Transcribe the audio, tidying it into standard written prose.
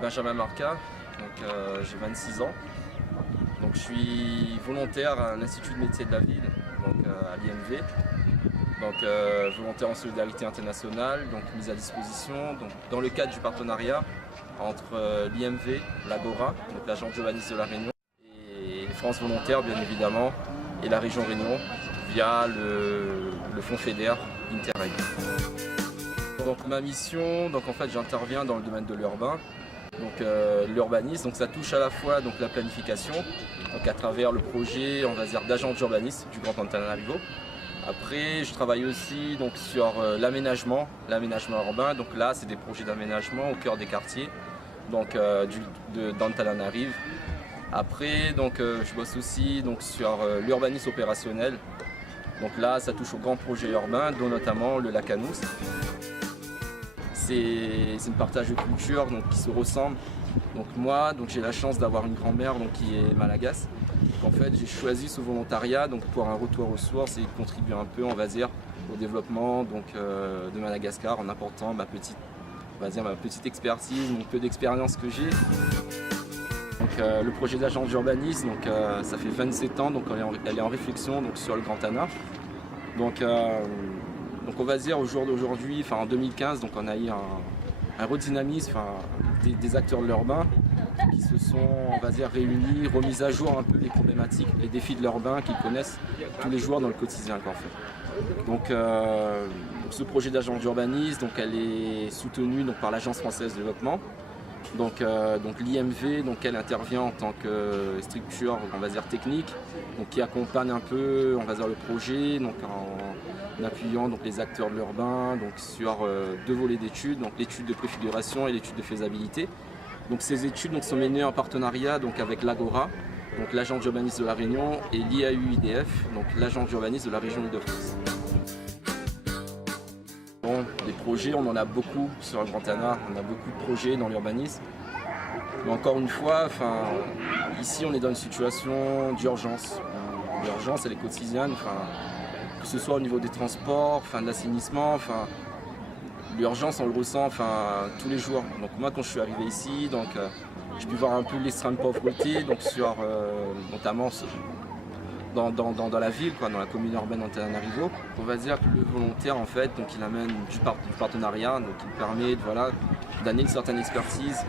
Benjamin Marca, j'ai 26 ans. Donc, je suis volontaire à l'Institut de métiers de la ville, à l'IMV. Volontaire en solidarité internationale, mise à disposition dans le cadre du partenariat entre l'IMV, l'Agora, l'agent Giovannis de la Réunion, et France Volontaire bien évidemment, et la région Réunion via le fonds FEDER Interreg. Ma mission, j'interviens dans le domaine de l'urbain, l'urbanisme, ça touche à la fois la planification, à travers le projet d'agent d'urbanisme du Grand Antananarivo. Après, je travaille aussi sur l'aménagement urbain. Là, c'est des projets d'aménagement au cœur des quartiers d'Antananarivo. Après, je bosse aussi sur l'urbanisme opérationnel. Là, ça touche aux grands projets urbains, dont notamment le lac Anous. C'est un partage de cultures qui se ressemblent. Moi, j'ai la chance d'avoir une grand-mère qui est malagasy. J'ai choisi ce volontariat pour un retour aux sources et contribuer un peu, au développement de Madagascar en apportant ma petite expertise, mon peu d'expérience que j'ai. Le projet d'agent d'urbanisme, ça fait 27 ans, elle est en réflexion sur le Grand Tana. Au jour d'aujourd'hui, en 2015, on a eu un redynamisme des acteurs de l'urbain qui se sont réunis, remis à jour un peu les problématiques, les défis de l'urbain qu'ils connaissent tous les jours dans le quotidien. Ce projet d'agent d'urbanisme, elle est soutenue par l'Agence française de développement. L'IMV, elle intervient en tant que structure technique, qui accompagne un peu le projet en appuyant les acteurs de l'urbain sur deux volets d'études, l'étude de préfiguration et l'étude de faisabilité. Ces études sont menées en partenariat avec l'Agora, l'agent d'urbanisme de la Réunion, et l'IAU-IDF, l'agent d'urbanisme de la région Île-de-France. Des projets, on en a beaucoup sur le Grand Tana, on a beaucoup de projets dans l'urbanisme. Mais encore une fois, ici on est dans une situation d'urgence. L'urgence elle est quotidienne, que ce soit au niveau des transports, de l'assainissement, l'urgence on le ressent tous les jours. Moi quand je suis arrivé ici, j'ai pu voir un peu l'extrême pauvreté, notamment dans la ville, dans la commune urbaine d'Antananarivo. On va dire que le volontaire il amène du partenariat, il permet d'amener une certaine expertise.